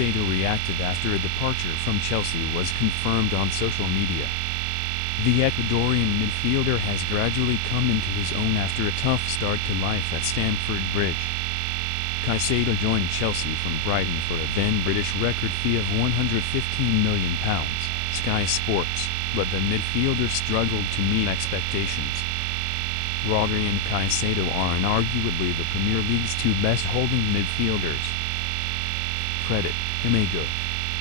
Caicedo reacted after a departure from Chelsea was confirmed on social media. The Ecuadorian midfielder has gradually come into his own after a tough start to life at Stamford Bridge. Caicedo joined Chelsea from Brighton for a then-British record fee of £115 million, Sky Sports, but the midfielder struggled to meet expectations. Rodri and Caicedo are inarguably the Premier League's two best holding midfielders. Credit, Imego.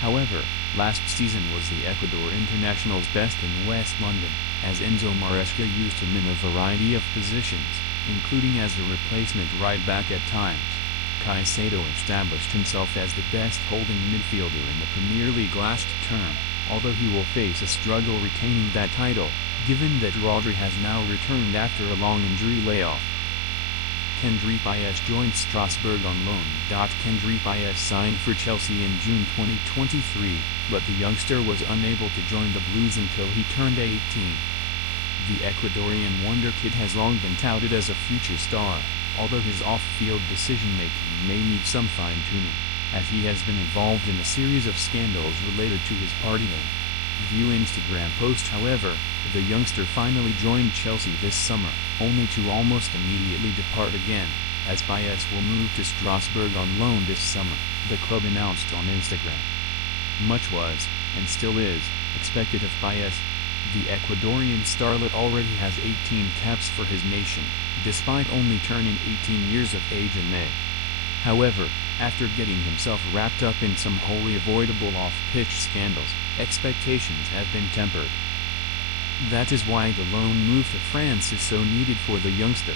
However, last season was the Ecuador international's best in West London, as Enzo Maresca used him in a variety of positions, including as a replacement right-back at times. Caicedo established himself as the best holding midfielder in the Premier League last term, although he will face a struggle retaining that title, given that Rodri has now returned after a long injury layoff. Kendry Baez joined Strasbourg on loan. Kendry Baez signed for Chelsea in June 2023, but the youngster was unable to join the Blues until he turned 18. The Ecuadorian wonderkid has long been touted as a future star, although his off-field decision-making may need some fine-tuning, as he has been involved in a series of scandals related to his partying. View Instagram post. However, the youngster finally joined Chelsea this summer, only to almost immediately depart again, as Baez will move to Strasbourg on loan this summer, the club announced on Instagram. Much was, and still is, expected of Baez. The Ecuadorian starlet already has 18 caps for his nation, despite only turning 18 years of age in May. However, after getting himself wrapped up in some wholly avoidable off-pitch scandals, expectations have been tempered. That is why the loan move to France is so needed for the youngster.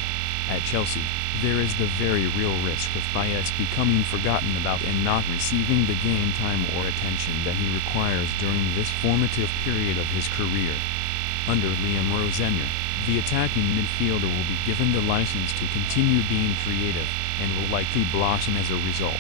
At Chelsea, there is the very real risk of Baez becoming forgotten about and not receiving the game time or attention that he requires during this formative period of his career. Under Liam Rosenior, the attacking midfielder will be given the license to continue being creative, and will likely blossom as a result.